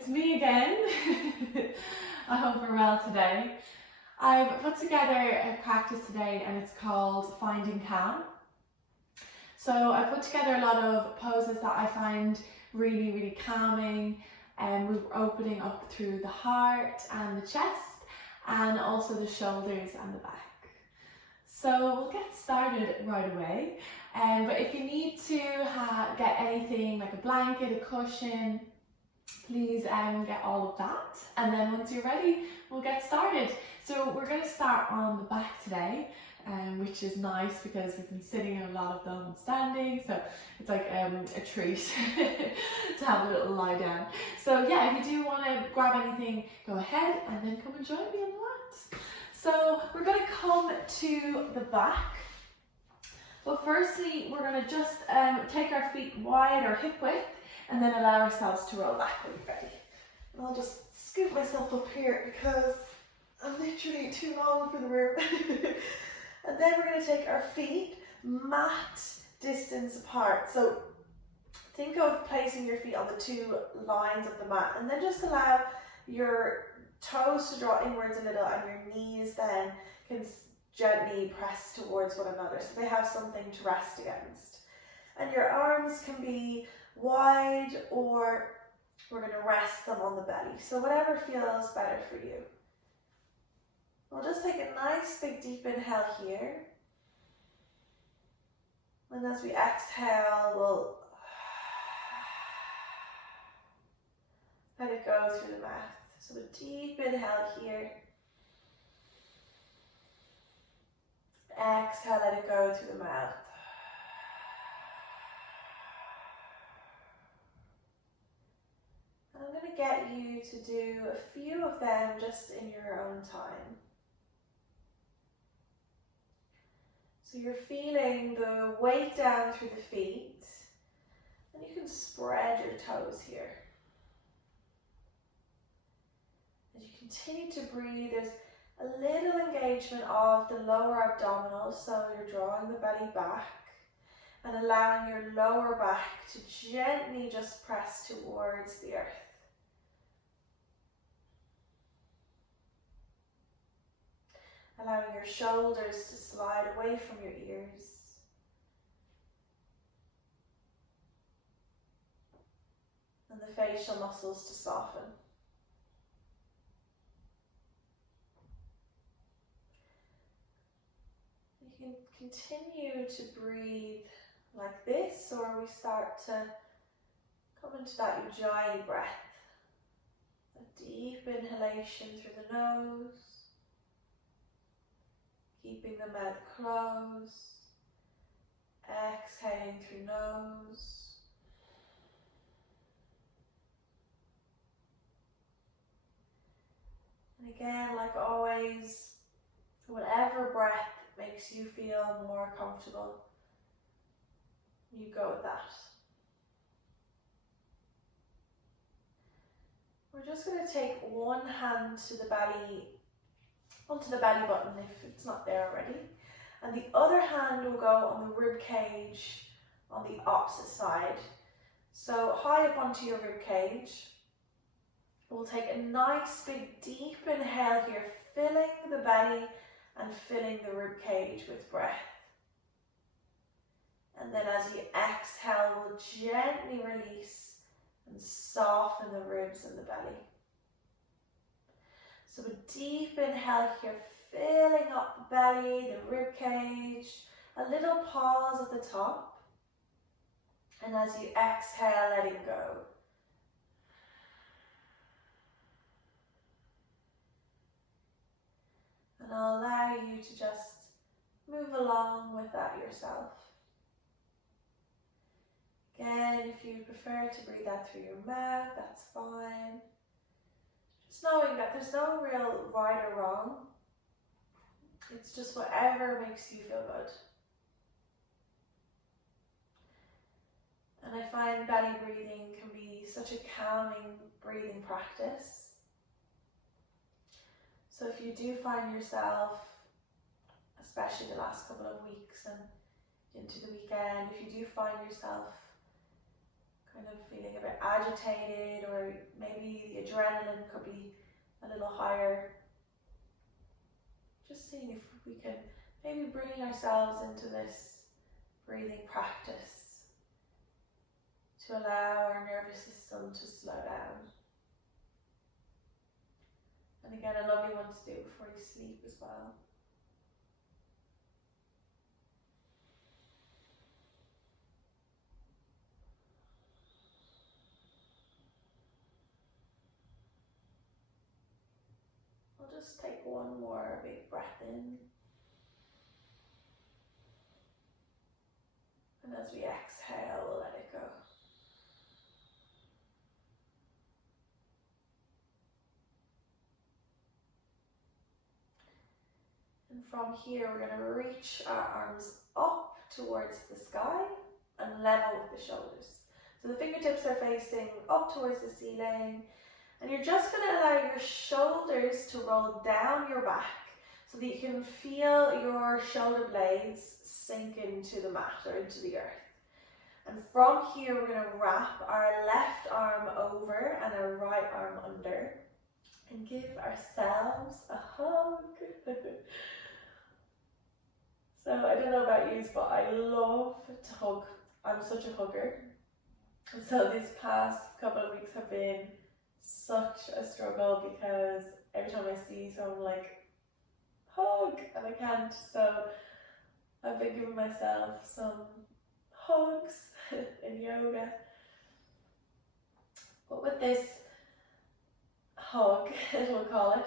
It's me again. I hope we're well today. I've put together a practice today and it's called Finding Calm. So I put together a lot of poses that I find really calming, and we're opening up through the heart and the chest and also the shoulders and the back. So we'll get started right away. But if you need to get anything like a blanket, a cushion, please get all of that, and then once you're ready we'll get started. So we're going to start on the back today, which is nice because we've been sitting a lot of them and standing, so it's like a treat to have a little lie down. So yeah, if you do want to grab anything, go ahead and then come and join me on the mat. So we're going to come to the back, but firstly we're going to just take our feet wide or hip width and then allow ourselves to roll back when you're ready. And I'll just scoop myself up here because I'm literally too long for the room. And then we're going to take our feet mat distance apart. So think of placing your feet on the two lines of the mat, and then just allow your toes to draw inwards a little and your knees then can gently press towards one another so they have something to rest against. And your arms can be wide, or we're going to rest them on the belly. So whatever feels better for you. We'll just take a nice big deep inhale here. And as we exhale, we'll let it go through the mouth. So a deep inhale here. Exhale, let it go through the mouth. I'm going to get you to do a few of them just in your own time. So you're feeling the weight down through the feet, and you can spread your toes here. As you continue to breathe, there's a little engagement of the lower abdominals, so you're drawing the belly back and allowing your lower back to gently just press towards the earth. Allowing your shoulders to slide away from your ears. And the facial muscles to soften. You can continue to breathe like this, or we start to come into that Ujjayi breath. A deep inhalation through the nose. Keeping the mouth closed, exhaling through nose. And again, like always, whatever breath makes you feel more comfortable, you go with that. We're just going to take one hand to the belly, onto the belly button if it's not there already, and the other hand will go on the rib cage on the opposite side. So high up onto your rib cage. We'll take a nice big deep inhale here, filling the belly and filling the rib cage with breath. And then as you exhale, we'll gently release and soften the ribs and the belly. So a deep inhale here, filling up the belly, the rib cage, a little pause at the top. And as you exhale, letting go. And I'll allow you to just move along with that yourself. Again, if you prefer to breathe out through your mouth, that's fine. Just knowing that there's no real right or wrong. It's just whatever makes you feel good. And I find belly breathing can be such a calming breathing practice. So if you do find yourself, especially the last couple of weeks and into the weekend, if you do find yourself kind of feeling a bit agitated agitated, or maybe the adrenaline could be a little higher. Just seeing if we can maybe bring ourselves into this breathing practice to allow our nervous system to slow down. And again, a lovely one to do before you sleep as well. I'll just take one more big breath in. And as we exhale, we'll let it go. And from here, we're going to reach our arms up towards the sky and level with the shoulders. So the fingertips are facing up towards the ceiling, and you're just going to allow your shoulders to roll down your back so that you can feel your shoulder blades sink into the mat or into the earth. And from here, we're going to wrap our left arm over and our right arm under and give ourselves a hug. So I don't know about you, but I love to hug. I'm such a hugger. And so these past couple of weeks have been such a struggle because every time I see someone, like, hug, and I can't. So I've been giving myself some hugs in yoga. But with this hug, we'll call it,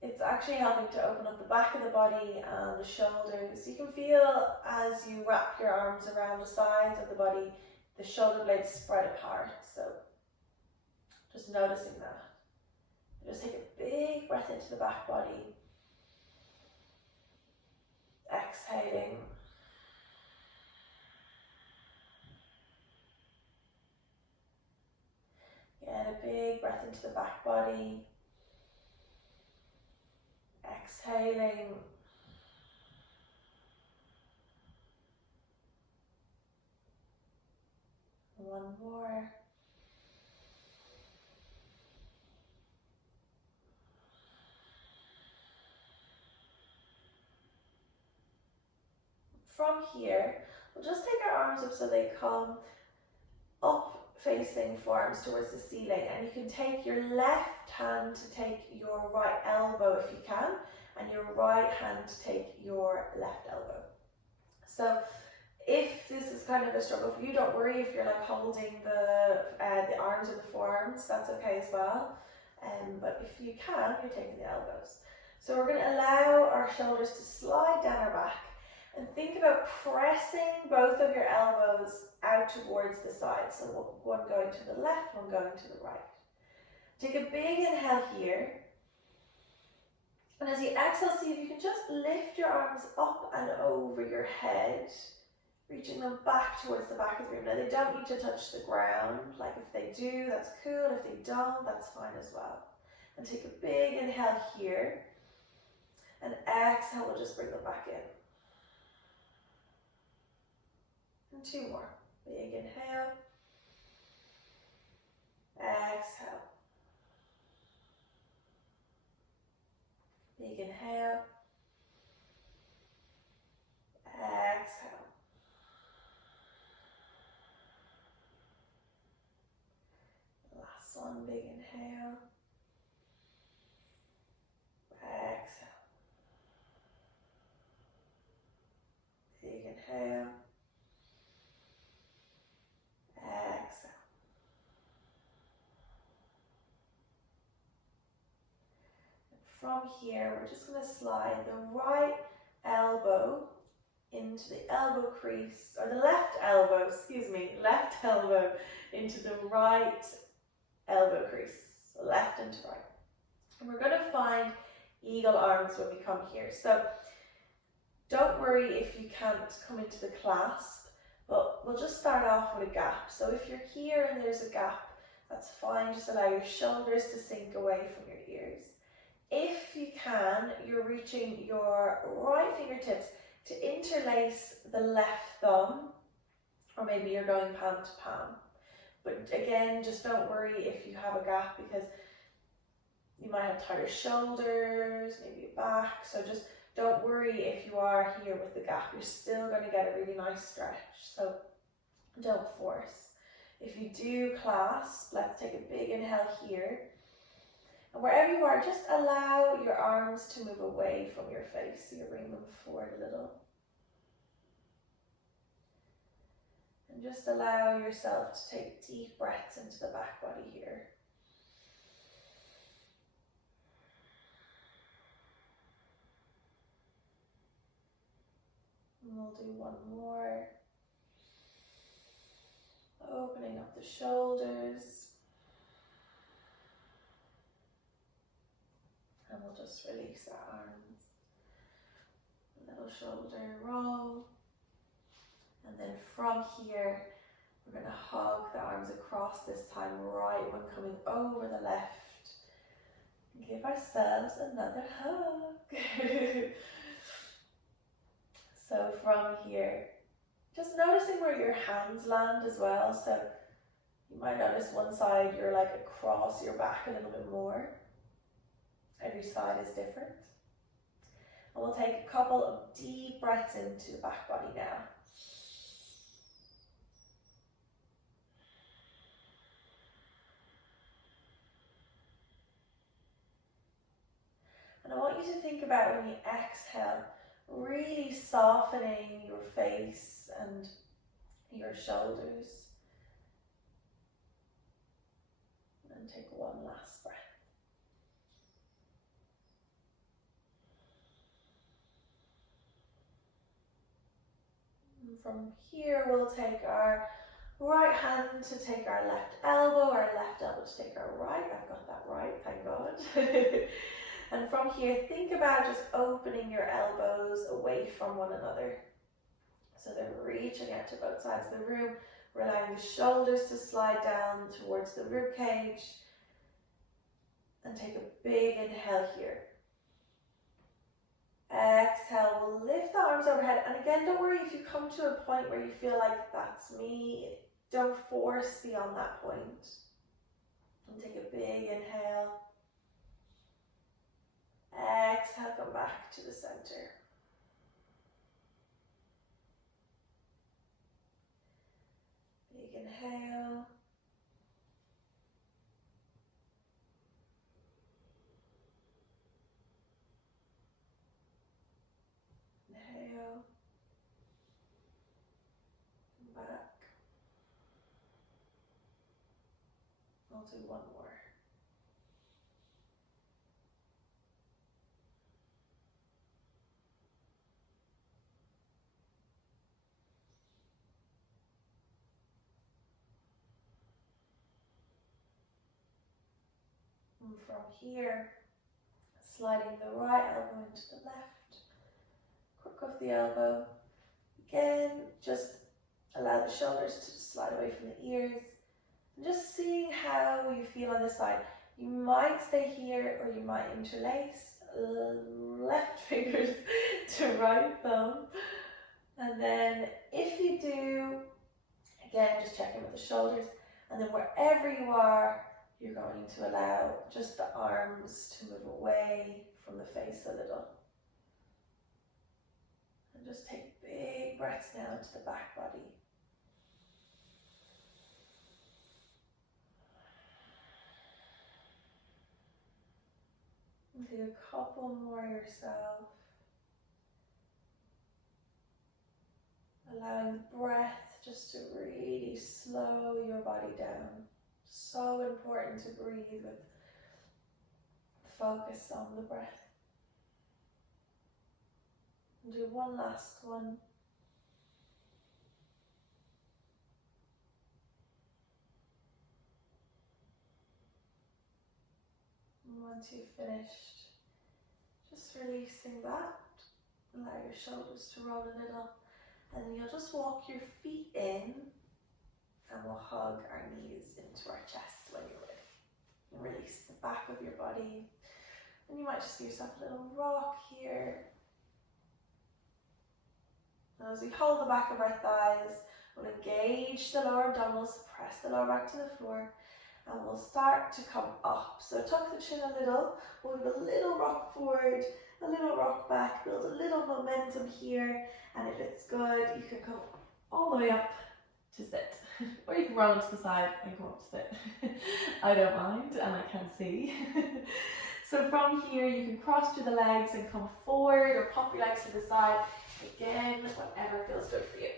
it's actually helping to open up the back of the body and the shoulders. You can feel as you wrap your arms around the sides of the body, the shoulder blades spread apart. So just noticing that. Just take a big breath into the back body. Exhaling. Get a big breath into the back body. Exhaling. One more. From here, we'll just take our arms up so they come up facing forearms towards the ceiling, and you can take your left hand to take your right elbow if you can, and your right hand to take your left elbow. So if this is kind of a struggle for you, don't worry if you're like holding the arms or the forearms, that's okay as well. But if you can, you're taking the elbows. So we're going to allow our shoulders to slide down our back, and think about pressing both of your elbows out towards the side. So one going to the left, one going to the right. Take a big inhale here. And as you exhale, see if you can just lift your arms up and over your head, reaching them back towards the back of the room. Now they don't need to touch the ground. Like if they do, that's cool. If they don't, that's fine as well. And take a big inhale here. And exhale, we'll just bring them back in. And two more. Big inhale. Exhale. Big inhale. Exhale. Last one, big inhale. Exhale. Big inhale. Exhale. And from here, we're just going to slide the right elbow into the elbow crease, or the left elbow into the right elbow crease, so left and right. And we're going to find eagle arms when we come here. So don't worry if you can't come into the clasp, but we'll just start off with a gap. So if you're here and there's a gap, that's fine. Just allow your shoulders to sink away from your ears. If you can, you're reaching your right fingertips to interlace the left thumb, or maybe you're going palm to palm. But again, just don't worry if you have a gap, because you might have tighter shoulders, maybe a back. So just don't worry if you are here with the gap. You're still going to get a really nice stretch. So don't force. If you do clasp, let's take a big inhale here. And wherever you are, just allow your arms to move away from your face. So you bring them forward a little. And just allow yourself to take deep breaths into the back body here. And we'll do one more. Opening up the shoulders. And we'll just release our arms. A little shoulder roll. And then from here, we're going to hug the arms across this time, right when coming over the left. Give ourselves another hug. So from here, just noticing where your hands land as well. So you might notice one side you're like across your back a little bit more. Every side is different. And we'll take a couple of deep breaths into the back body now. And I want you to think about when you exhale, really softening your face and your shoulders. And take one last breath. And from here, we'll take our right hand to take our left elbow to take our right. I've got that right, thank God. And from here, think about just opening your elbows away from one another. So they're reaching out to both sides of the room. We're allowing the shoulders to slide down towards the rib cage. And take a big inhale here. Exhale, we'll lift the arms overhead. And again, don't worry if you come to a point where you feel like that's me. Don't force beyond that point. And take a big inhale. Exhale, come back to the center. Big inhale. Inhale. Come back. I'll do one more. And from here, sliding the right elbow into the left, crook of the elbow. Again, just allow the shoulders to slide away from the ears. And just seeing how you feel on this side. You might stay here or you might interlace left fingers to right thumb. And then if you do, again, just check in with the shoulders. And then wherever you are, you're going to allow just the arms to move away from the face a little. And just take big breaths now into the back body. And do a couple more yourself. Allowing the breath just to really slow your body down. So important to breathe with focus on the breath. And do one last one. And once you've finished, just releasing that. Allow your shoulders to roll a little. And then you'll just walk your feet in. And we'll hug our knees into our chest when you're ready. And release the back of your body. And you might just give yourself a little rock here. And as we hold the back of our thighs, We'll engage the lower abdominals, press the lower back to the floor, and we'll start to come up. So tuck the chin a little, we'll do a little rock forward, a little rock back, build a little momentum here, and if it's good, you can come all the way up to sit. Or you can roll to the side and come up to sit. I don't mind, and I can see. So from here, you can cross through the legs and come forward, or pop your legs to the side. Again, whatever feels good for you.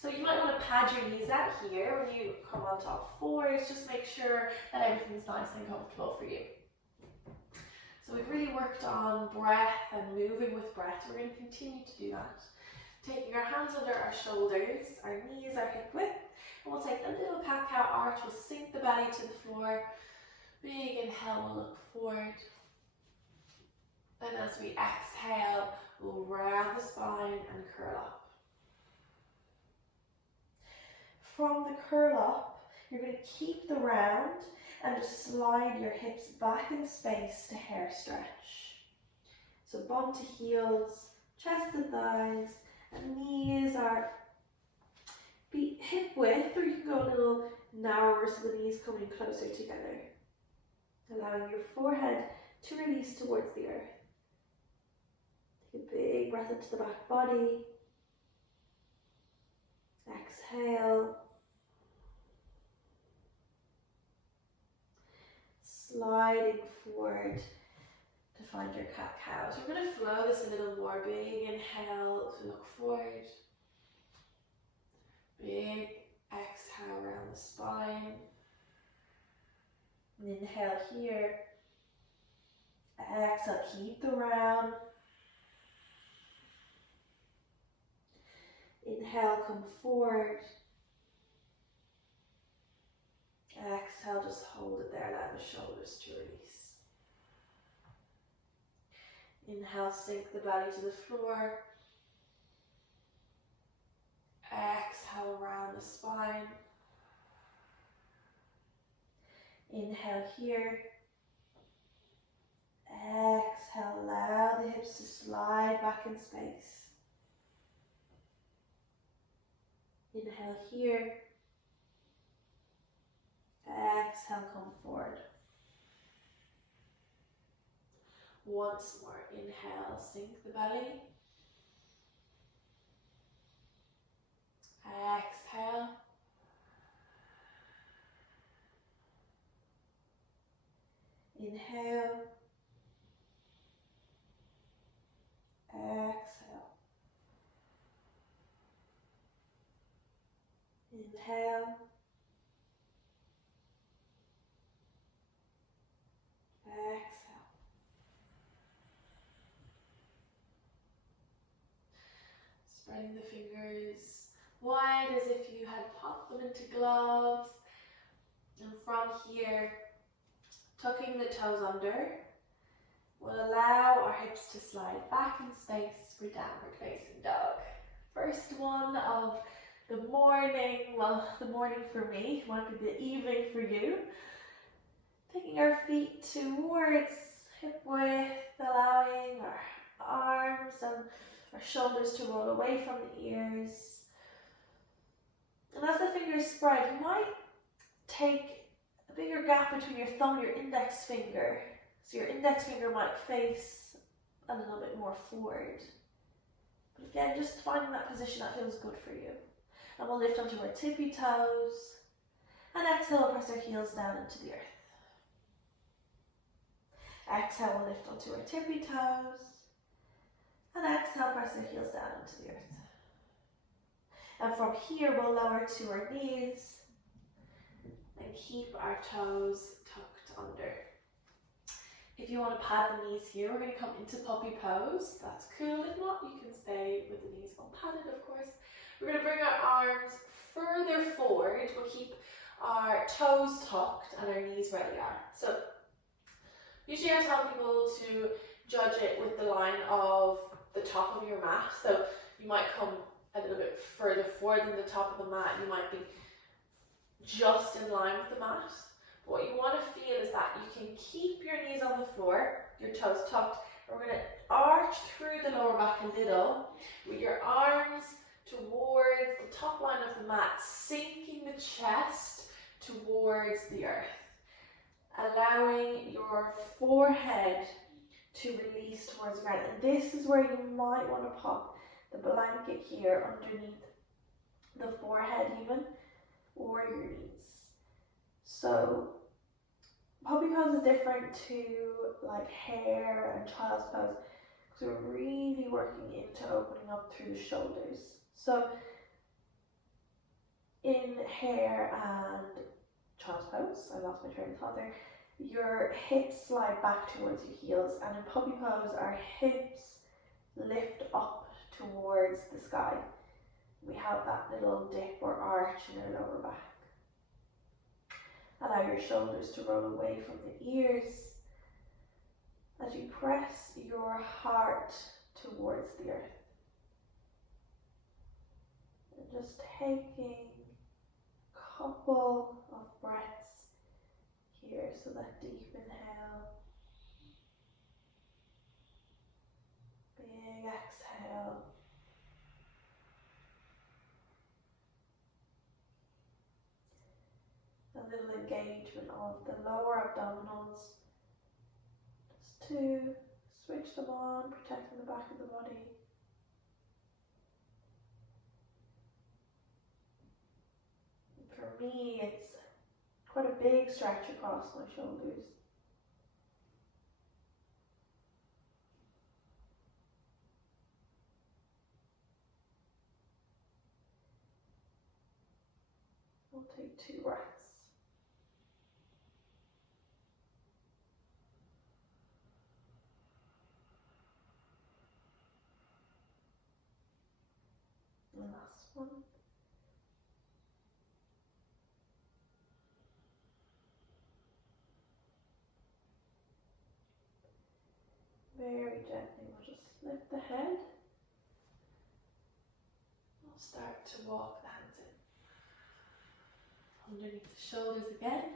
So you might want to pad your knees out here when you come on top forward. Just make sure that everything's nice and comfortable for you. So we've really worked on breath and moving with breath. We're going to continue to do that. Taking our hands under our shoulders, our knees are hip width, and we'll take a little cat-cow arch. We'll sink the belly to the floor. Big inhale, we'll look forward. And as we exhale, we'll round the spine and curl up. From the curl up, you're going to keep the round and just slide your hips back in space to hair stretch. So bum to heels, chest and thighs, and knees are hip width, or you can go a little narrower so the knees coming closer together. Allowing your forehead to release towards the earth. Take a big breath into the back body. Exhale. Sliding forward to find your cat-cow. So we're going to flow this a little more. Big inhale to look forward. Big exhale around the spine. Inhale here. Exhale, keep the round. Inhale, come forward. Exhale, just hold it there, allow the shoulders to release. Inhale, sink the belly to the floor. Exhale, round the spine. Inhale here. Exhale, allow the hips to slide back in space. Inhale here. Exhale, come forward. Once more, inhale, sink the belly. Exhale. Inhale. Exhale. Inhale. Exhale. Spreading the fingers wide as if you had popped them into gloves. And from here, tucking the toes under, we'll allow our hips to slide back in space for downward facing dog. First one of the morning, well, the morning for me, might be the evening for you. Taking our feet towards hip width, allowing our arms and our shoulders to roll away from the ears. And as the fingers spread, you might take a bigger gap between your thumb and your index finger. So your index finger might face a little bit more forward. But again, just finding that position that feels good for you. And we'll lift onto our tippy toes. And exhale, press our heels down into the earth. Exhale, we'll lift onto our tippy toes. And exhale, press our heels down into the earth. And from here, we'll lower to our knees and keep our toes tucked under. If you want to pad the knees here, we're going to come into puppy pose. That's cool. If not, you can stay with the knees unpadded, of course. We're going to bring our arms further forward. We'll keep our toes tucked and our knees where they are. So usually I tell people to judge it with the line of the top of your mat. So you might come a little bit further forward than the top of the mat. You might be just in line with the mat. But what you want to feel is that you can keep your knees on the floor, your toes tucked, and we're going to arch through the lower back a little with your arms towards the top line of the mat, sinking the chest towards the earth, allowing your forehead to release towards the ground. And this is where you might want to pop the blanket here underneath the forehead even, or your knees. So puppy pose is different to like hare and child's pose, because we're really working into opening up through the shoulders. So in hare and child's pose, I lost my train of thought there, your hips slide back towards your heels, and in puppy pose our hips lift up towards the sky. We have that little dip or arch in our lower back. Allow your shoulders to roll away from the ears as you press your heart towards the earth. And just taking a couple of breaths here, so that deep inhale, big exhale. A little engagement of the lower abdominals, just to switch them on, protecting the back of the body. And for me, it's quite a big stretch across my shoulders. We'll take 2 breaths. And last one. Very gently, we'll just lift the head. We'll start to walk the hands in. Underneath the shoulders again.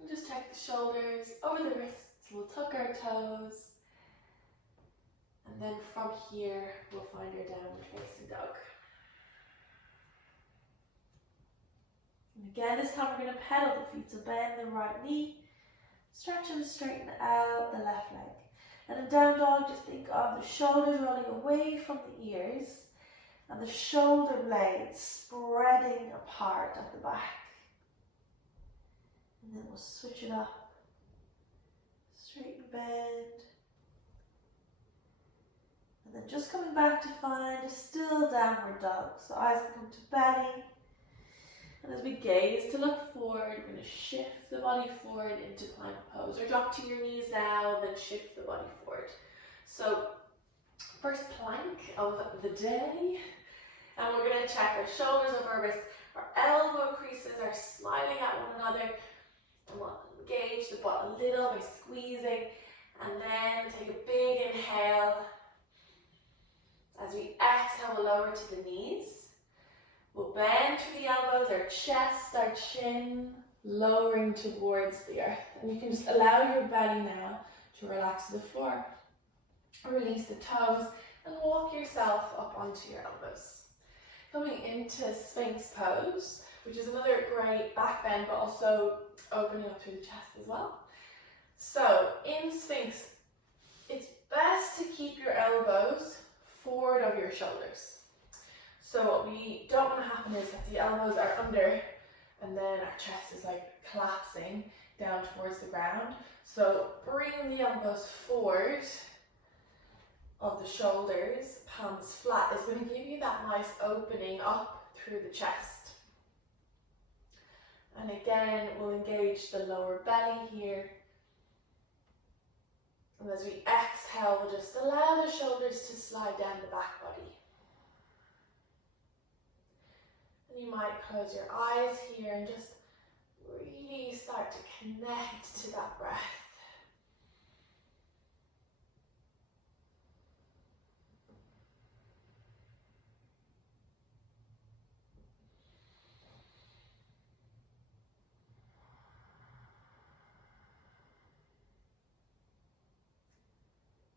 And just take the shoulders over the wrists. We'll tuck our toes. And then from here, we'll find our downward facing dog. And again, this time we're going to pedal the feet. So bend the right knee. Stretch and straighten out the left leg. And in down dog, just think of the shoulders rolling away from the ears and the shoulder blades spreading apart at the back. And then we'll switch it up. Straighten, bend. And then just coming back to find a still downward dog. So eyes come to belly. And as we gaze to look forward, we're going to shift the body forward into plank pose, or drop to your knees now, then shift the body forward. So, first plank of the day, and we're going to check our shoulders over our wrists, our elbow creases are sliding at one another, and we'll engage the butt a little by squeezing, and then take a big inhale. As we exhale, we'll lower to the knees. We'll bend through the elbows, our chest, our chin, lowering towards the earth. And you can just allow your belly now to relax to the floor. Release the toes and walk yourself up onto your elbows. Coming into Sphinx pose, which is another great back bend, but also opening up through the chest as well. So in Sphinx, it's best to keep your elbows forward of your shoulders. So what we don't want to happen is that the elbows are under and then our chest is like collapsing down towards the ground. So bringing the elbows forward of the shoulders, palms flat, is going to give you that nice opening up through the chest. And again, we'll engage the lower belly here. And as we exhale, we'll just allow the shoulders to slide down the back body. You might close your eyes here and just really start to connect to that breath.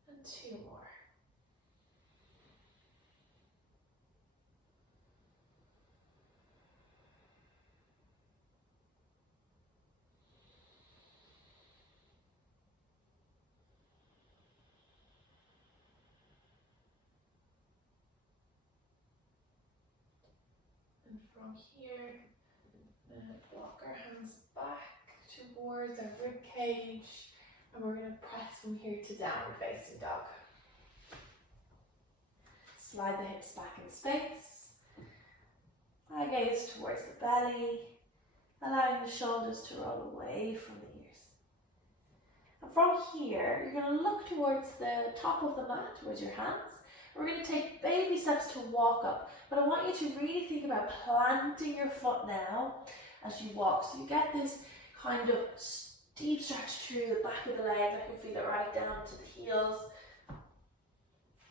And 2 more. from here, walk our hands back towards our rib cage, and we're going to press from here to downward facing dog. Slide the hips back in space. Eye gaze towards the belly, allowing the shoulders to roll away from the ears. And from here, you're going to look towards the top of the mat, towards your hands. We're going to take baby steps to walk up, but I want you to really think about planting your foot now as you walk. So you get this kind of deep stretch through the back of the legs. I can feel it right down to the heels.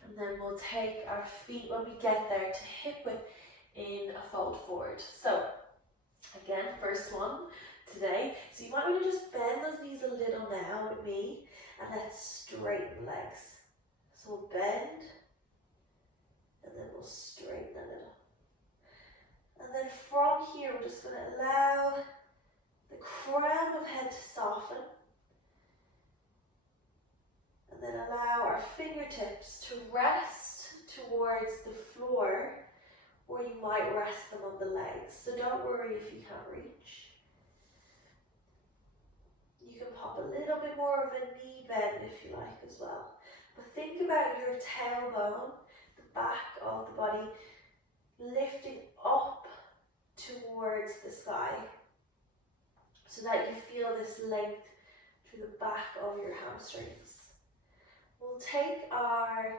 And then we'll take our feet when we get there to hip width in a fold forward. So again, first one today. So you might want to just bend those knees a little now with me, and let's straighten the legs. So we'll bend, and then we'll straighten a little. And then from here, we're just going to allow the crown of head to soften. And then allow our fingertips to rest towards the floor, or you might rest them on the legs. So don't worry if you can't reach. You can pop a little bit more of a knee bend if you like as well. But think about your tailbone, the back of the body, lifting up towards the sky, so that you feel this length through the back of your hamstrings. We'll take our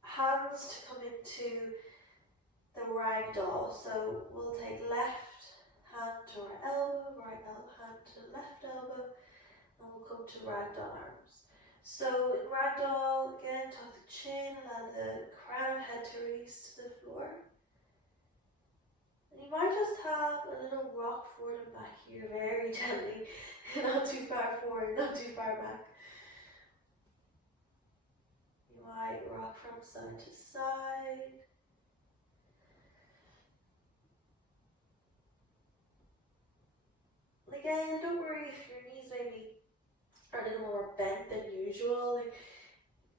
hands to come into the ragdoll. So we'll take left hand to our elbow, right hand to left elbow, and we'll come to ragdoll arms. So in ragdoll, again, tuck the chin, allow the crown of head to release to the floor. And you might just have a little rock forward and back here, very gently, not too far forward, not too far back. You might rock from side to side. And again, don't worry if your knees maybe are a little more bent than usual. Like,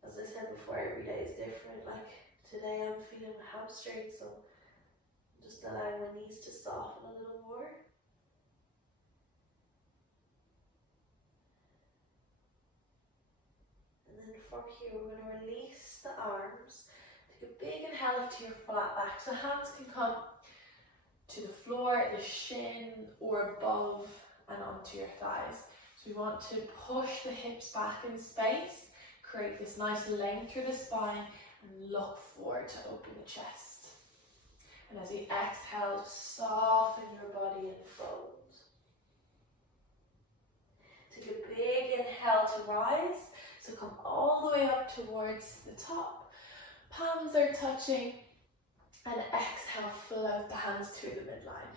as I said before, every day is different. Like today I'm feeling the hamstring, so I'm just allowing my knees to soften a little more. And then from here, we're going to release the arms. Take a big inhale up to your flat back. So hands can come to the floor, the shin, or above and onto your thighs. So we want to push the hips back in space, create this nice length through the spine, and look forward to open the chest. And as you exhale, soften your body and fold. Take a big inhale to rise. So come all the way up towards the top. Palms are touching. And exhale, fill out the hands through the midline.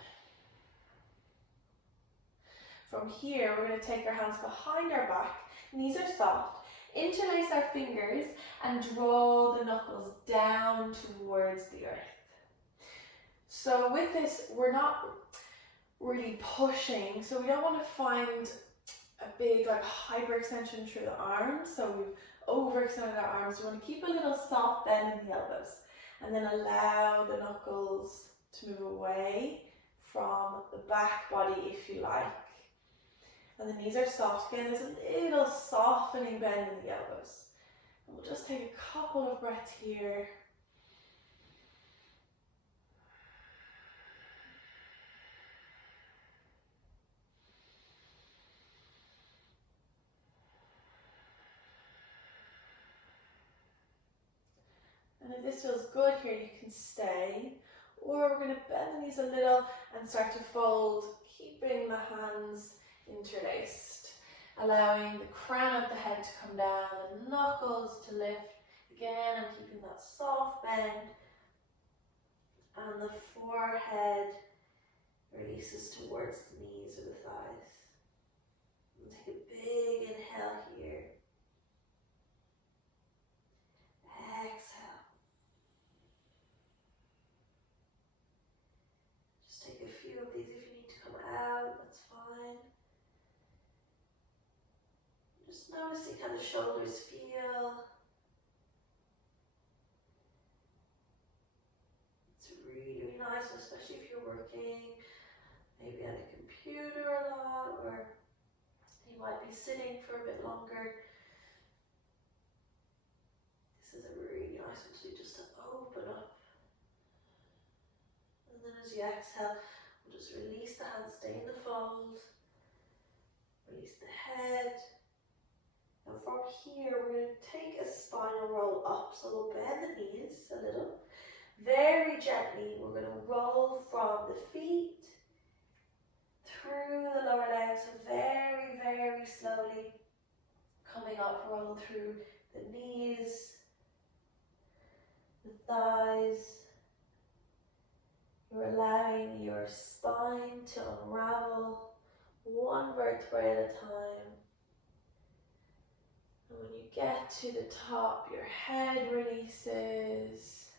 From here, we're going to take our hands behind our back. Knees are soft. Interlace our fingers and draw the knuckles down towards the earth. So with this, we're not really pushing. So we don't want to find a big hyperextension through the arms. So we've overextended our arms. We want to keep a little soft bend in the elbows. And then allow the knuckles to move away from the back body if you like. And the knees are soft. Again, there's a little softening bend in the elbows. And we'll just take a couple of breaths here. And if this feels good here, you can stay. Or we're going to bend the knees a little and start to fold, keeping the hands interlaced. Allowing the crown of the head to come down, the knuckles to lift. Again, I'm keeping that soft bend. And the forehead releases towards the knees or the thighs. And take a big inhale here. Exhale. Just take a few of these if you need to come out, that's fine. Just noticing how the shoulders feel. It's really, really nice, especially be sitting for a bit longer. This is a really nice one to do, just to open up. And then as you exhale, we'll just release the hands, stay in the fold. Release the head. And from here, we're going to take a spinal roll up. So we'll bend the knees a little. Very gently, we're going to roll from the feet through the lower legs. So very, very slowly coming up, roll through the knees, the thighs. You're allowing your spine to unravel one vertebrae at a time. And when you get to the top, your head releases,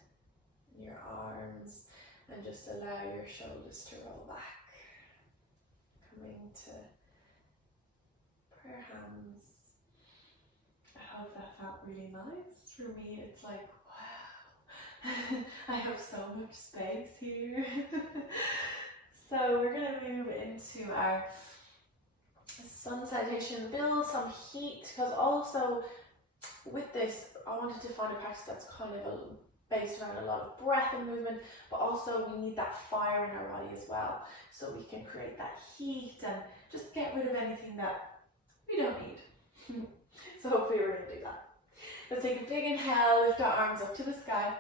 your arms, and just allow your shoulders to roll back. Coming to prayer hands. I hope that felt really nice. For me, it's like, wow, I have so much space here. So we're going to move into our sun salutation, build some heat, because also with this, I wanted to find a practice that's kind of based around a lot of breath and movement, but also we need that fire in our body as well, so we can create that heat and just get rid of anything that we don't need. So hopefully we're going to do that. Let's take a big inhale, lift our arms up to the sky.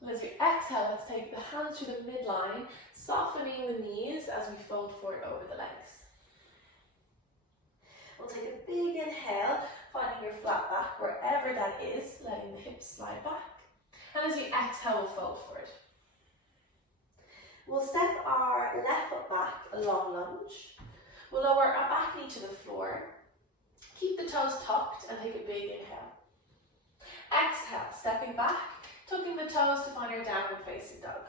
And as we exhale, let's take the hands to the midline, softening the knees as we fold forward over the legs. We'll take a big inhale, finding your flat back wherever that is, letting the hips slide back. And as you exhale, we'll fold forward. We'll step our left foot back, a long lunge. We'll lower our back knee to the floor. Keep the toes tucked and take a big inhale. Exhale, stepping back, tucking the toes to find your downward facing dog.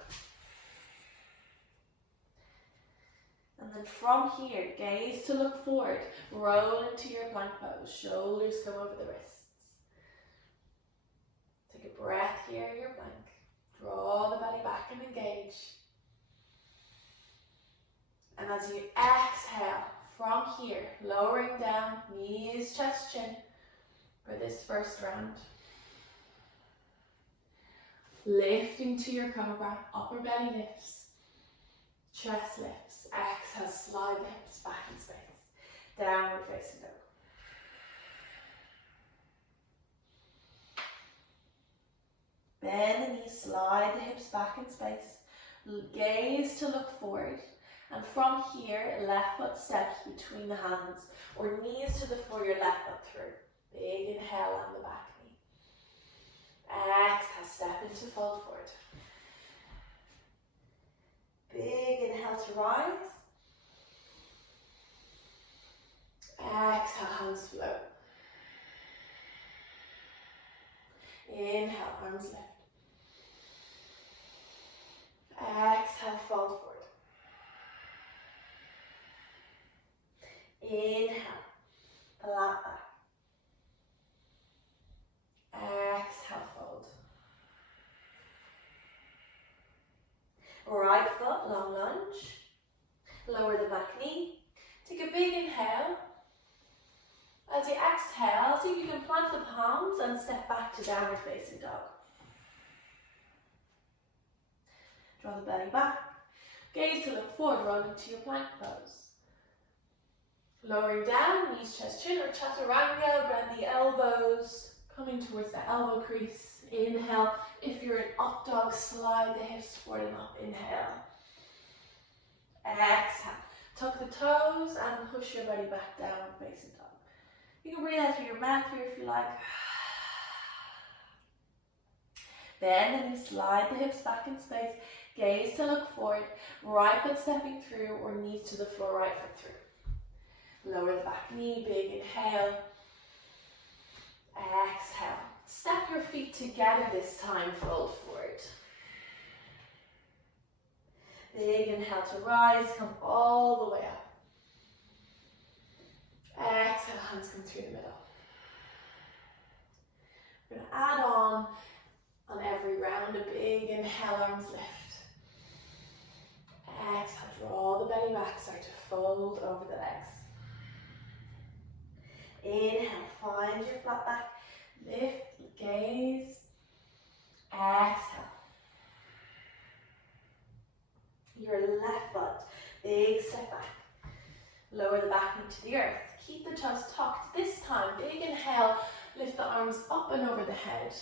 And then from here, gaze to look forward, roll into your plank pose, shoulders come over the wrists. Take a breath here in your plank, draw the belly back and engage. And as you exhale, from here, lowering down, knees, chest, chin, for this first round. Lifting to your cobra, upper belly lifts, chest lifts, exhale, slide the hips back in space, downward facing dog. Bend the knees, slide the hips back in space, gaze to look forward, and from here, left foot steps between the hands, or knees to the floor, your left foot through. Big inhale on the back knee. Exhale, step into fold forward. Big inhale to rise. Exhale, hands float. Inhale, arms lift. Exhale, fold forward. Inhale, flat back. Exhale, fold. Right foot, long lunge. Lower the back knee. Take a big inhale. As you exhale, see if you can plant the palms and step back to downward facing dog. Draw the belly back. Gaze to look forward, roll into your plank pose. Lowering down, knees, chest, chin, or chaturanga, bend the elbows, coming towards the elbow crease. Inhale. If you're in up dog, slide the hips forward and up. Inhale. Exhale. Tuck the toes and push your belly back down, facing dog. You can breathe out through your mouth here if you like. Bend and you slide the hips back in space. Gaze to look forward. Right foot stepping through or knees to the floor, right foot through. Lower the back knee, big inhale. Exhale. Step your feet together this time, fold forward. Big inhale to rise, come all the way up. Exhale, hands come through the middle. We're going to add on every round, a big inhale, arms lift. Exhale, draw the belly back, start to fold over the legs. Inhale, find your flat back. Lift, gaze. Exhale. Your left foot, big step back. Lower the back knee to the earth. Keep the toes tucked. This time, big inhale, lift the arms up and over the head.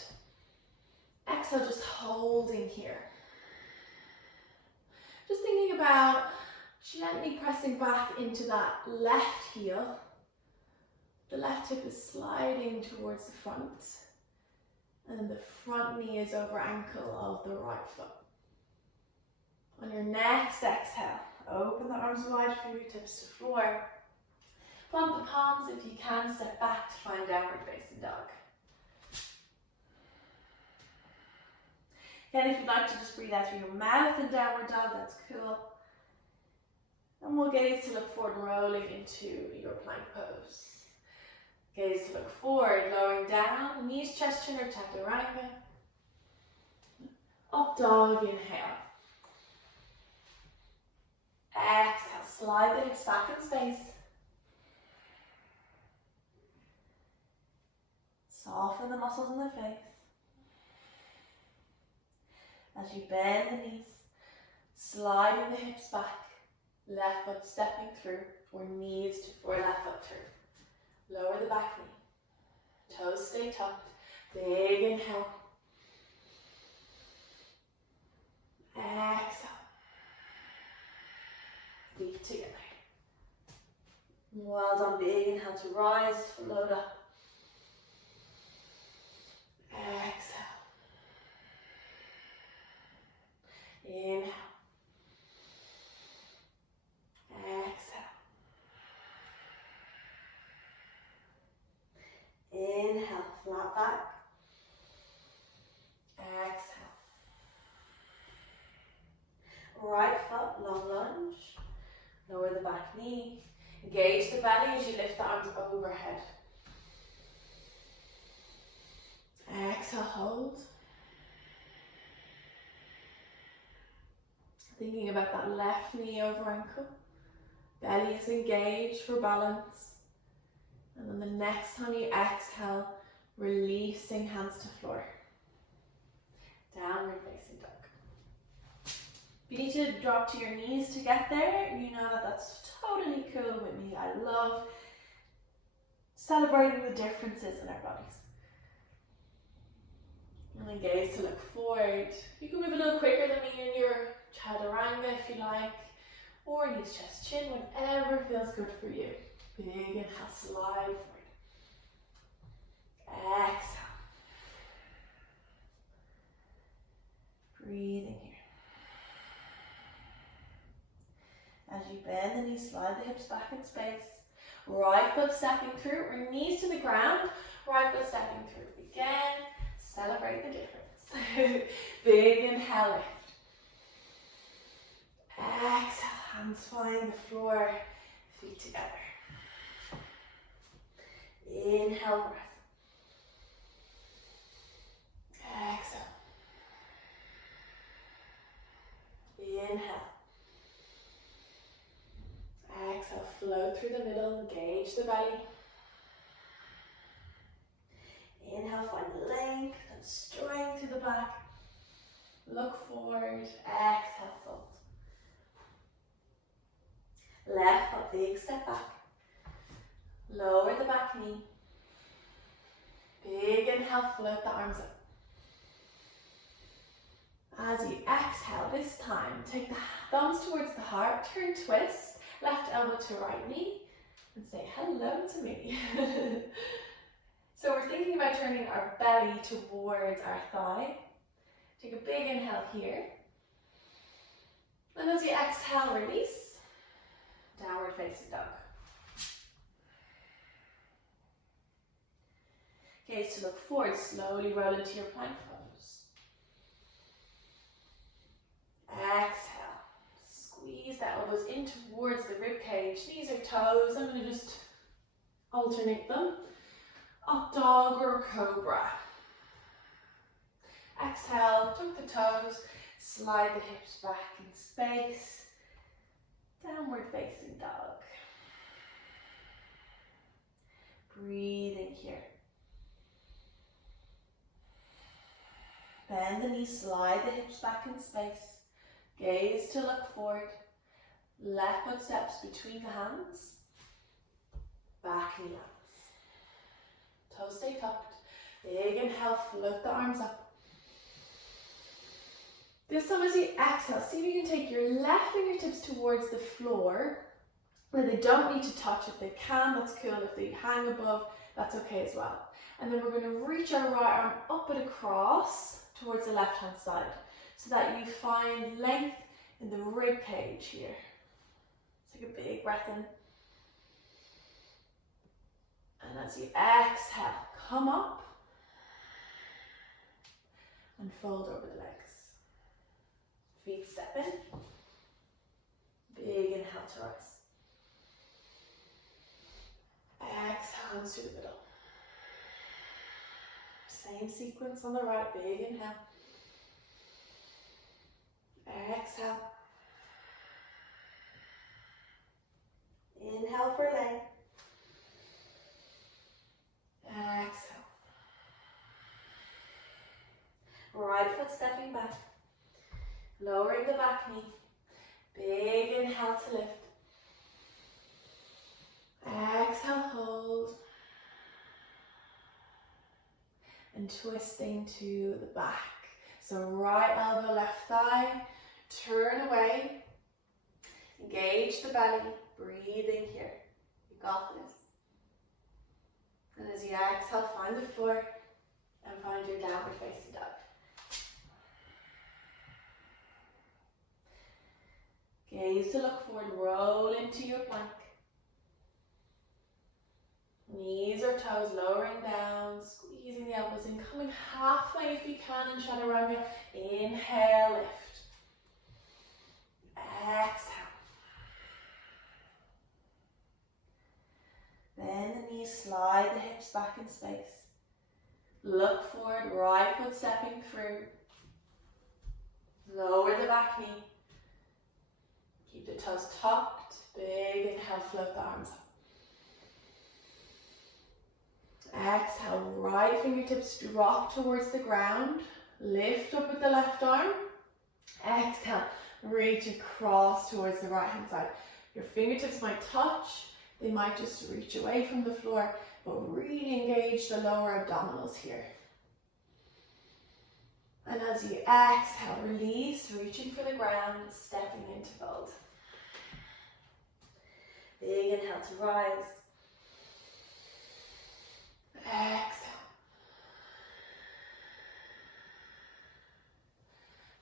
Exhale, just holding here. Just thinking about gently pressing back into that left heel. The left hip is sliding towards the front. And then the front knee is over ankle of the right foot. On your next exhale, open the arms wide, fingertips to floor. Plant the palms if you can, step back to find downward facing dog. Again, if you'd like to just breathe out through your mouth in downward dog, that's cool. And we'll gaze to look forward, rolling into your plank pose. Gaze to look forward, lowering down, knees, chest, chin, or chaturanga. Up dog, inhale. Exhale, slide the hips back in space. Soften the muscles in the face. As you bend the knees, sliding the hips back, left foot stepping through, or knees or left foot through. Lower the back knee, toes stay tucked, big inhale. Exhale. Feet together. Well done, big inhale to rise, float up. Exhale. Inhale. Exhale. Inhale, flat back. Exhale. Right foot, long lunge. Lower the back knee. Engage the belly as you lift the arms overhead. Exhale, hold. Thinking about that left knee over ankle. Belly is engaged for balance. And then the next time you exhale, releasing hands to floor. Downward facing dog. If you need to drop to your knees to get there, you know that that's totally cool with me. I love celebrating the differences in our bodies. And then gaze to look forward. You can move a little quicker than me in your chaturanga if you like, or knees, chest, chin, whatever feels good for you. Big inhale, slide forward. Exhale. Breathing here. As you bend the knees, slide the hips back in space. Right foot stepping through, or knees to the ground. Right foot stepping through. Again, celebrate the difference. Big inhale, lift. Exhale, hands find the floor, feet together. Inhale, breath. Exhale. Inhale. Exhale, float through the middle, engage the belly. Inhale, find length and strength through the back. Look forward, exhale, fold. Left foot, big step back. Lower the back knee. Big inhale, float the arms up. As you exhale this time, take the thumbs towards the heart, turn twist, left elbow to right knee, and say hello to me. So we're thinking about turning our belly towards our thigh. Take a big inhale here. And as you exhale, release. Downward facing dog. Gaze to look forward, slowly roll into your plank pose. Exhale. Squeeze the elbows in towards the rib cage. Knees or toes. I'm going to just alternate them. Up dog or cobra. Exhale, tuck the toes, slide the hips back in space. Downward facing dog. breathing here. Bend the knees, slide the hips back in space. Gaze to look forward. Left foot steps between the hands. Back knee lands. Toes stay tucked. Big inhale, float the arms up. This time as you exhale, see if you can take your left fingertips towards the floor. Now they don't need to touch. If they can, that's cool. If they hang above, that's okay as well. And then we're going to reach our right arm up and across towards the left hand side so that you find length in the rib cage here. Take a big breath in. And as you exhale, come up and fold over the legs. Feet step in. Big inhale to rise. Exhale, hands to the middle. Same sequence on the right, big inhale. Exhale. Inhale for length. Exhale. Right foot stepping back. Lowering the back knee. Big inhale to lift. Exhale, hold. And twisting to the back. So right elbow, left thigh. Turn away. Engage the belly. Breathing here. You got this. And as you exhale, find the floor and find your downward facing dog. Gaze to look forward, roll into your plank. Knees or toes lowering down, squeezing the elbows in, coming halfway if you can in chaturanga. Inhale, lift. Exhale. Bend the knees, slide the hips back in space. Look forward, right foot stepping through. Lower the back knee. Keep the toes tucked. Big inhale, float the arms up. Exhale, right fingertips drop towards the ground. Lift up with the left arm. Exhale, reach across towards the right hand side. Your fingertips might touch. They might just reach away from the floor, but really engage the lower abdominals here. And as you exhale, release, reaching for the ground, stepping into fold. Big inhale to rise. Exhale.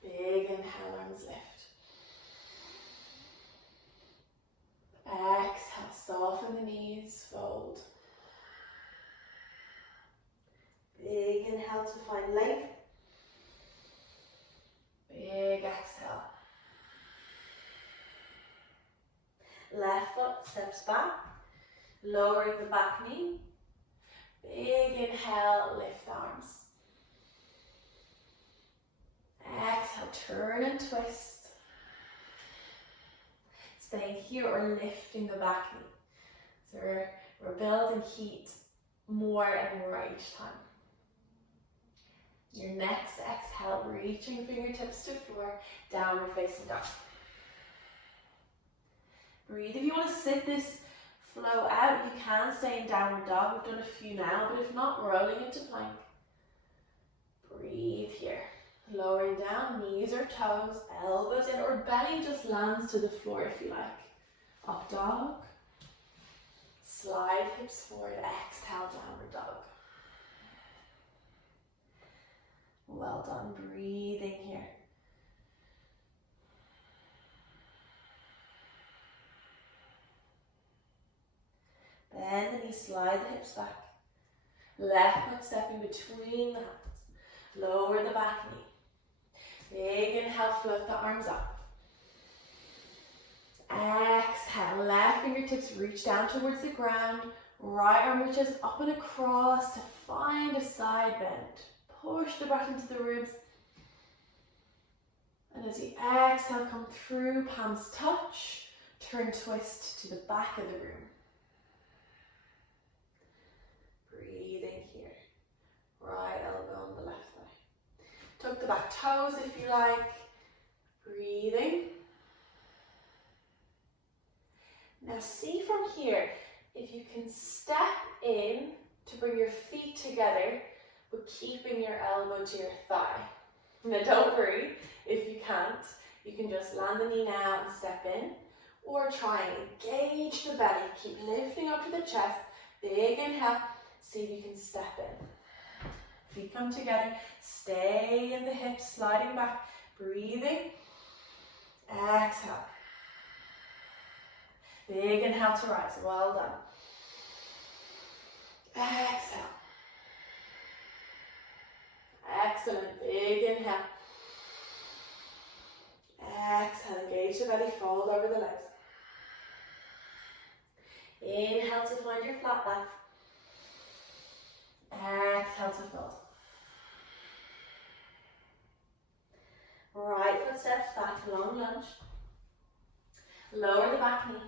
Big inhale, arms lift. Exhale, soften the knees, fold. Big inhale to find length. Big exhale. Left foot steps back, lowering the back knee. Big inhale, lift arms. Exhale, turn and twist. Staying here or lifting the back knee. So we're building heat more and more each time. Your next exhale, reaching fingertips to floor, downward facing dog. Breathe. If you want to sit this flow out, you can stay in downward dog. We've done a few now, but if not, rolling into plank. Breathe here. Lowering down, knees or toes, elbows in, or belly just lands to the floor if you like. Up dog. Slide hips forward, exhale, downward dog. Well done, breathing here. Bend the knees, slide the hips back. Left foot stepping between the hands. Lower the back knee. Big inhale, float the arms up. Exhale, left fingertips reach down towards the ground. Right arm reaches up and across to find a side bend. Push the breath into the ribs. And as you exhale, come through, palms touch. Turn twist to the back of the room. right elbow on the left thigh. Tuck the back toes if you like. Breathing. Now see from here, if you can step in to bring your feet together, but keeping your elbow to your thigh. Now don't worry if you can't. You can just land the knee now and step in, or try and engage the belly. Keep lifting up to the chest. Big inhale. See if you can step in. Feet come together. Stay in the hips, sliding back. Breathing. Exhale. Big inhale to rise. Well done. Exhale. Excellent. Big inhale. Exhale. Engage the belly. Fold over the legs. Inhale to find your flat back. Exhale to fold. Right foot steps back, long lunge. Lower the back knee.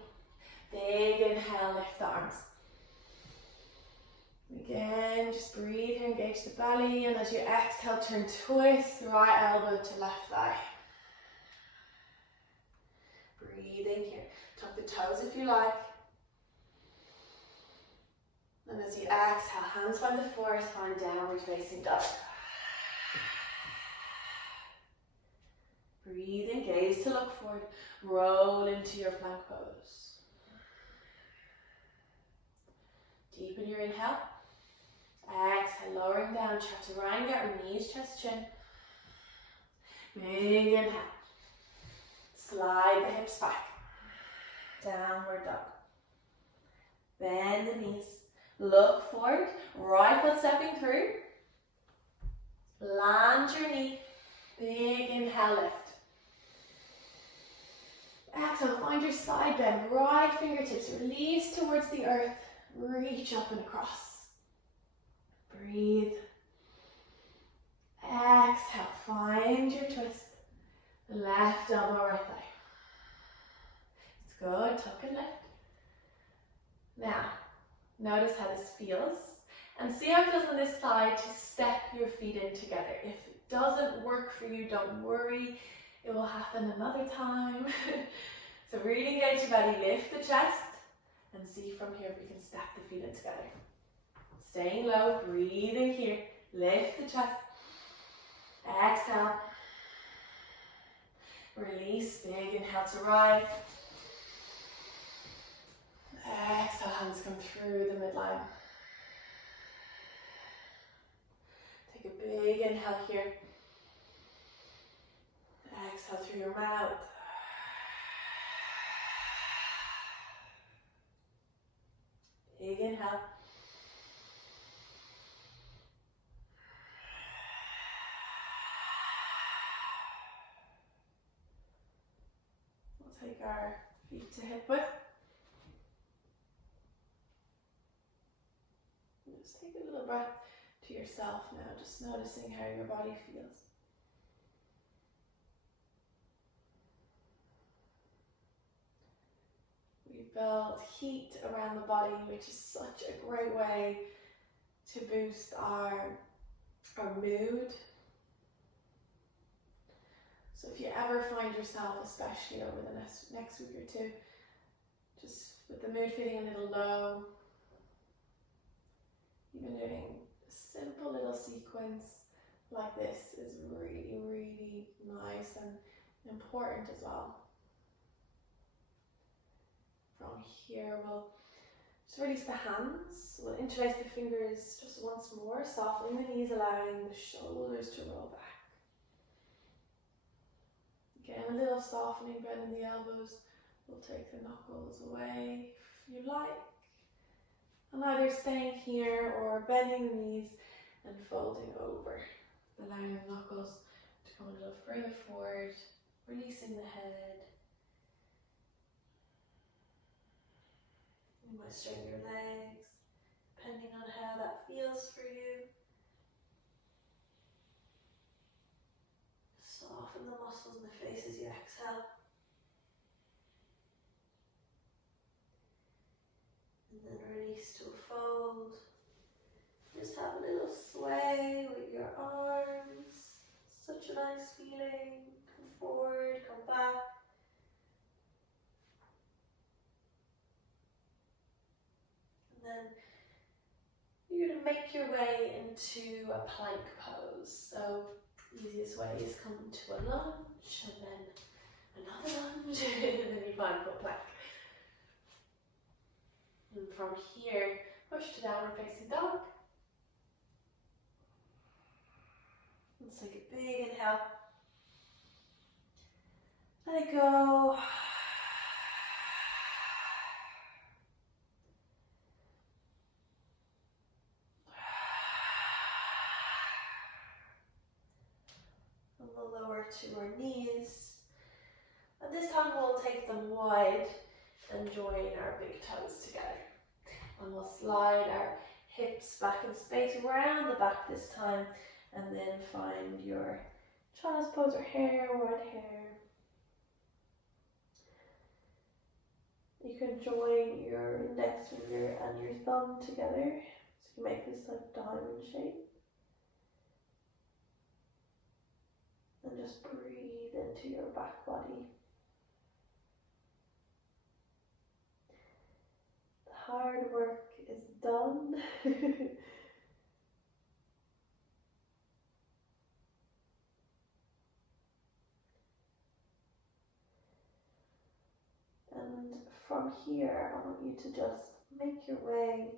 Big inhale, lift the arms. Again, just breathe here, engage the belly, and as you exhale, turn twist, right elbow to left thigh. Breathing here. Tuck the toes if you like. And as you exhale, hands find the floor, find downward facing dog. Breathing, gaze to look forward, roll into your plank pose. Deepen your inhale. Exhale, lowering down, chaturanga, or knees, chest, chin. Big inhale. Slide the hips back. Downward dog. Bend the knees. Look forward, right foot stepping through. Land your knee. Big inhale, lift. Exhale, find your side bend. Right fingertips release towards the earth. Reach up and across. Breathe. Exhale, find your twist. Left elbow, right thigh. It's good, tuck and lift. Now, notice how this feels. And see how it feels on this side to step your feet in together. If it doesn't work for you, don't worry. It will happen another time. So really engage your belly, lift the chest, and see from here if we can step the feet in together. Staying low, breathing here, lift the chest. Exhale. Release, big inhale to rise. Exhale, hands come through the midline. Take a big inhale here. Exhale through your mouth. Big inhale. We'll take our feet to hip width. Just take a little breath to yourself now, just noticing how your body feels. We build heat around the body, which is such a great way to boost our mood. So if you ever find yourself, especially over the next week or two, just with the mood feeling a little low, even doing a simple little sequence like this is really, really nice and important as well. From here, we'll just release the hands. We'll interlace the fingers just once more, softening the knees, allowing the shoulders to roll back. Again, a little softening, bending the elbows. We'll take the knuckles away if you like. And either staying here or bending the knees and folding over. Allowing the knuckles to come a little further forward, releasing the head. You might straighten your legs, depending on how that feels for you. Soften the muscles in the face as you exhale. And then release to a fold. Just have a little sway. such a nice feeling. Come forward, come back. And then you're going to make your way into a plank pose. So easiest way is come to a lunge and then another lunge and then you find foot plank. And from here, push to downward facing dog. Let's take a big inhale. Let it go. And we'll lower to our knees. And this time we'll take them wide and join our big toes together. And we'll slide our hips back in space around the back this time. And then find your child's pose or hair, wide hair. You can join your index finger and your thumb together. So you make this like diamond shape. And just breathe into your back body. The hard work is done. And from here, I want you to just make your way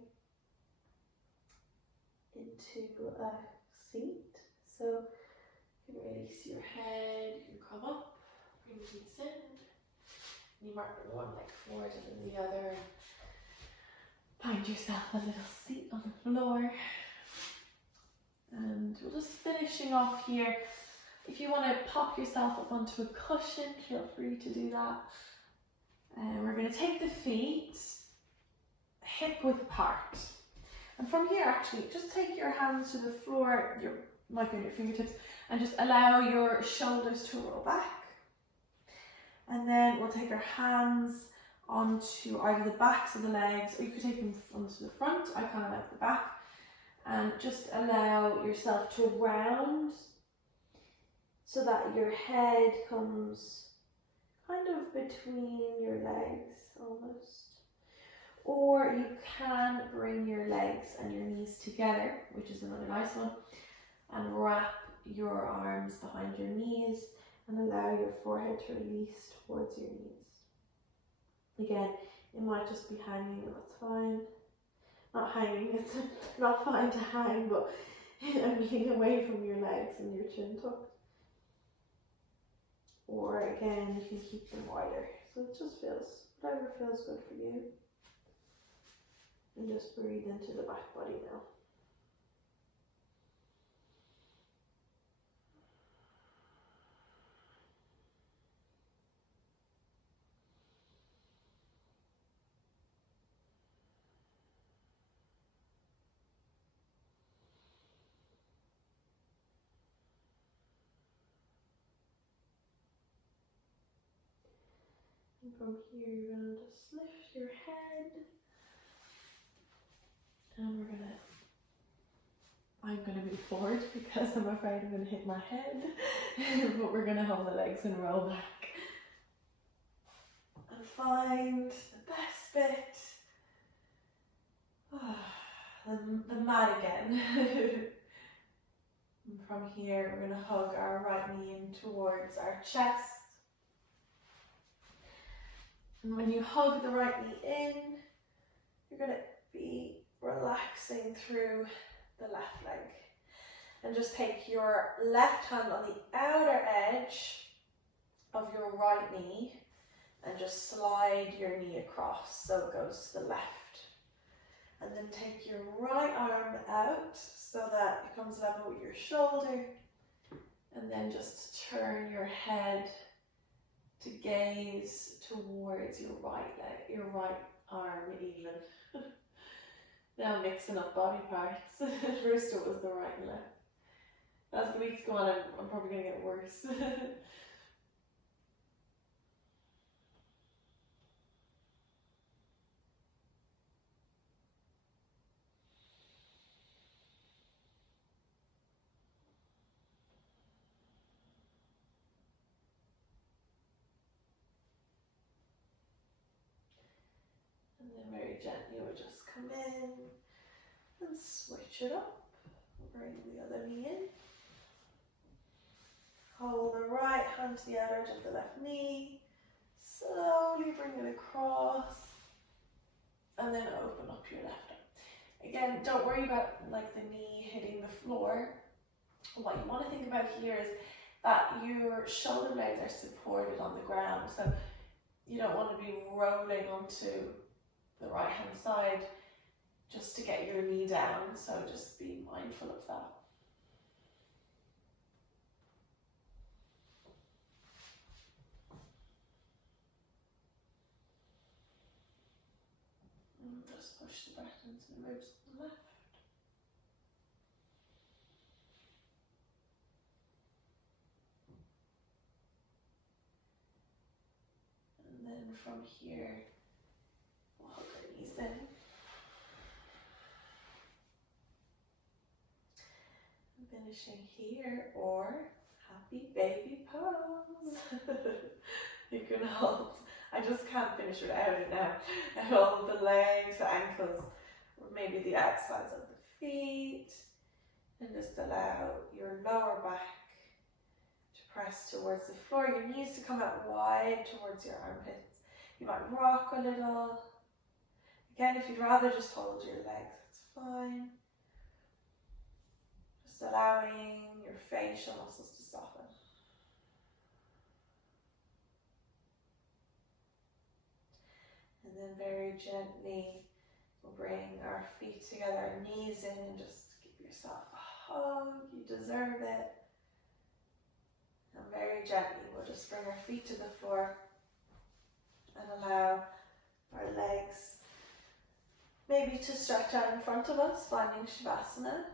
into a seat. So you can release your head, you can come up, bring your knees in. You might bring one leg forward and then the other. Find yourself a little seat on the floor. And we're just finishing off here. If you want to pop yourself up onto a cushion, feel free to do that. We're going to take the feet hip width apart. And from here, actually, just take your hands to the floor, might be on your fingertips, and just allow your shoulders to roll back. And then we'll take our hands onto either the backs of the legs, or you could take them onto the front. I kind of like the back. And just allow yourself to round so that your head comes kind of between your legs almost. Or you can bring your legs and your knees together, which is another nice one, and wrap your arms behind your knees and allow your forehead to release towards your knees. Again, it might just be hanging, that's fine. Not hanging, it's not fine to hang, but I mean away from your legs and your chin tucked. Or again, you can keep them wider. So it just feels, whatever feels good for you. And just breathe into the back body now. And from here, you're going to just lift your head. And I'm going to move forward because I'm afraid I'm going to hit my head. But we're going to hold the legs and roll back. And find the best bit. The mat again. And from here, we're going to hug our right knee in towards our chest. And when you hug the right knee in, you're going to be relaxing through the left leg. And just take your left hand on the outer edge of your right knee and just slide your knee across so it goes to the left. And then take your right arm out so that it comes level with your shoulder. And then just turn your head to gaze towards your right leg, your right arm even. Now mixing up body parts. First it was the right and left. As the weeks go on, I'm probably going to get worse. gently we'll just come in and switch it up. Bring the other knee in. Hold the right hand to the outer edge of the left knee. Slowly bring it across. And then open up your left arm. Again, don't worry about like the knee hitting the floor. What you want to think about here is that your shoulder blades are supported on the ground. So you don't want to be rolling onto the right hand side just to get your knee down. So just be mindful of that. And just push the breath into the ribs on the left. And then from here, we'll hug our knees in. Finishing here, or happy baby pose. You can hold, I just can't finish without it now. I hold the legs, the ankles, or maybe the outsides of the feet, and just allow your lower back to press towards the floor. Your knees to come out wide towards your armpits. You might rock a little. Again, if you'd rather just hold your legs, it's fine. Just allowing your facial muscles to soften. And then very gently, we'll bring our feet together, our knees in, and just give yourself a hug. You deserve it. And very gently, we'll just bring our feet to the floor and allow our legs maybe to stretch out in front of us, finding Savasana.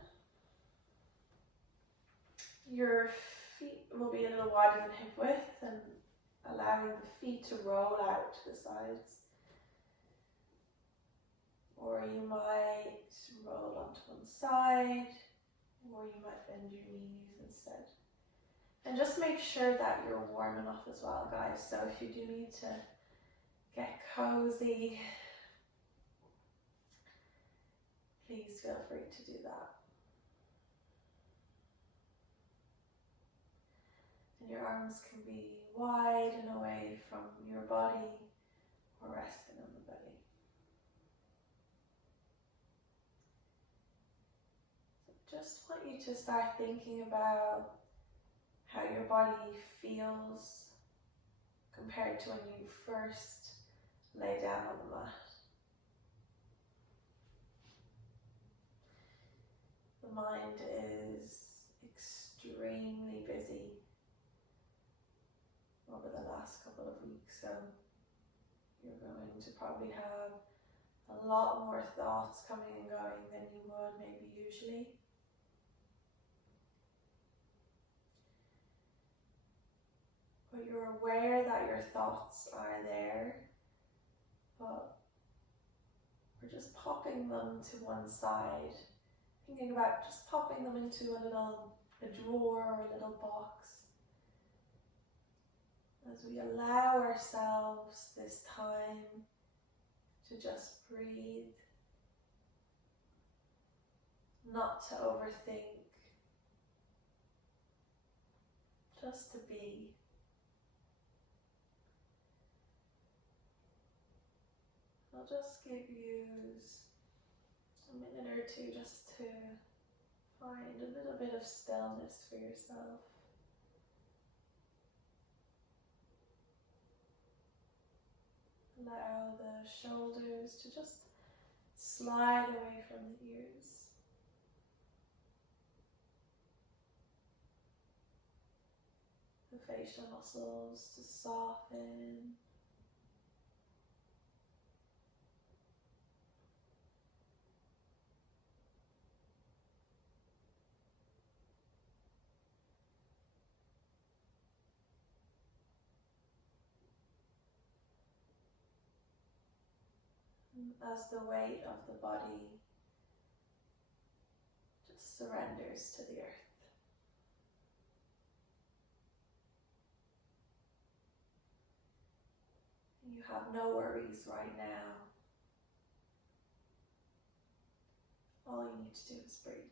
Your feet will be a little wider than hip width, and allowing the feet to roll out to the sides. Or you might roll onto one side, or you might bend your knees instead. And just make sure that you're warm enough as well, guys. So if you do need to get cozy, please feel free to do that. And your arms can be wide and away from your body, or resting on the belly. So just want you to start thinking about how your body feels compared to when you first lay down on the mat. The mind is extremely busy over the last couple of weeks, so you're going to probably have a lot more thoughts coming and going than you would maybe usually. But you're aware that your thoughts are there, but we're just popping them to one side, thinking about just popping them into a drawer or a little box. As we allow ourselves this time to just breathe, not to overthink, just to be. I'll just give you a minute or two just to find a little bit of stillness for yourself. Allow the shoulders to just slide away from the ears. The facial muscles to soften. As the weight of the body just surrenders to the earth. You have no worries right now. you need to do is breathe.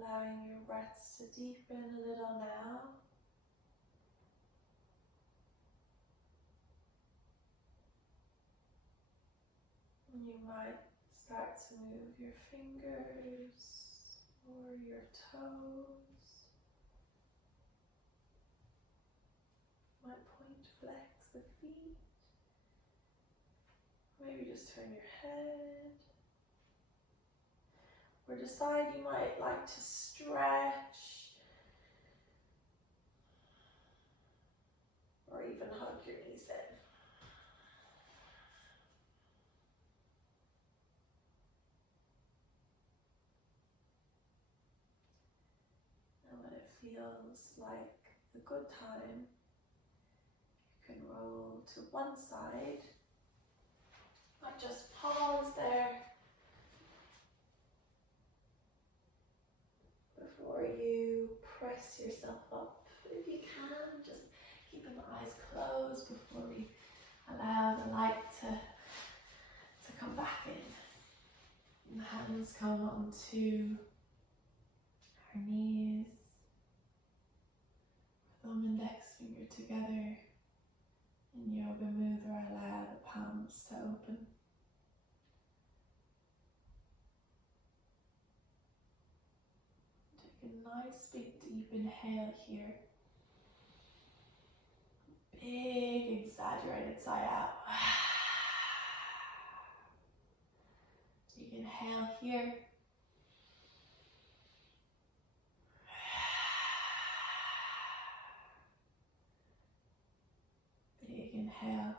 Allowing your breaths to deepen a little now. And you might start to move your fingers or your toes. Might point, flex the feet. Maybe just turn your head. Or decide you might like to stretch. Or even hug your knees in. And when it feels like a good time, you can roll to one side. Might just pause there before you press yourself up. If you can, just keeping the eyes closed before we allow the light to come back in. And the hands come onto our knees. Thumb index finger together. In Yoga Mudra, allow the palms to open. Take a nice big deep inhale here. Big exaggerated sigh out. Big inhale here. Big inhale.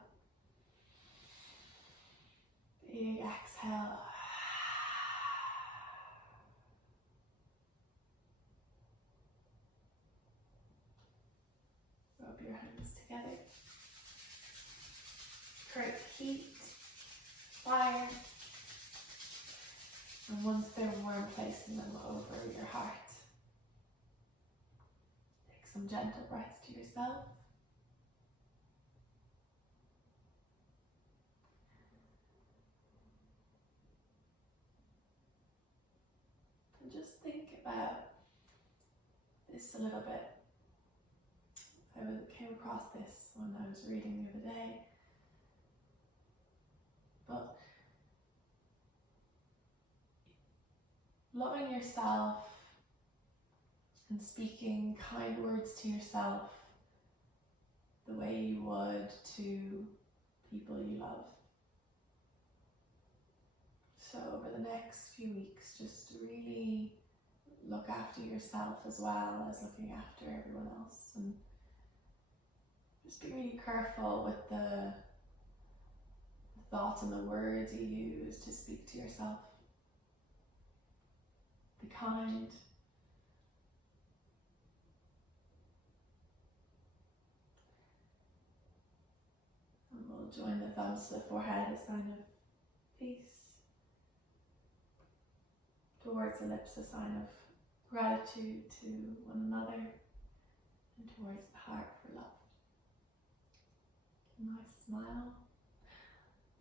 Big exhale. Rub your hands together. Create heat, fire, and once they're warm, placing them over your heart. Take some gentle breaths to yourself. And just think about this a little bit. I came across this when I was reading the other day. But loving yourself and speaking kind words to yourself the way you would to people you love. So over the next few weeks, just really look after yourself as well as looking after everyone else. And just be really careful with the thoughts and the words you use to speak to yourself. Be kind. And we'll join the thumbs to the forehead, a sign of peace. Towards the lips, a sign of gratitude to one another. And towards the heart for love. A nice smile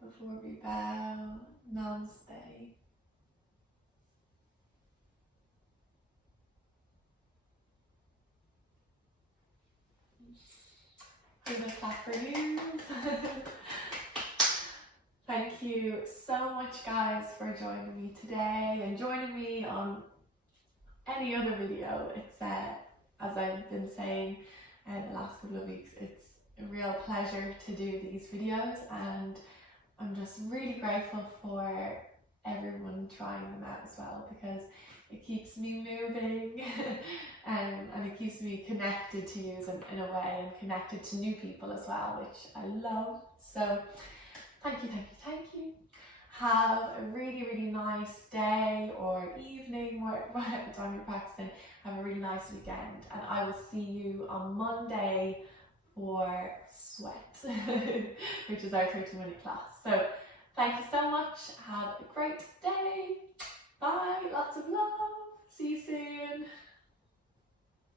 before we bow. Namaste. Here's a clap for you. Thank you so much, guys, for joining me today and joining me on any other video. It's as I've been saying the last couple of weeks, it's a real pleasure to do these videos, and I'm just really grateful for everyone trying them out as well, because it keeps me moving and it keeps me connected to you in a way, and connected to new people as well, which I love. So thank you, thank you, thank you. Have a really, really nice day or evening, whatever time you're practicing. Have a really nice weekend, and I will see you on Monday for Sweat, which is our 30-minute class. So thank you so much. Have a great day. Bye. Lots of love. See you soon.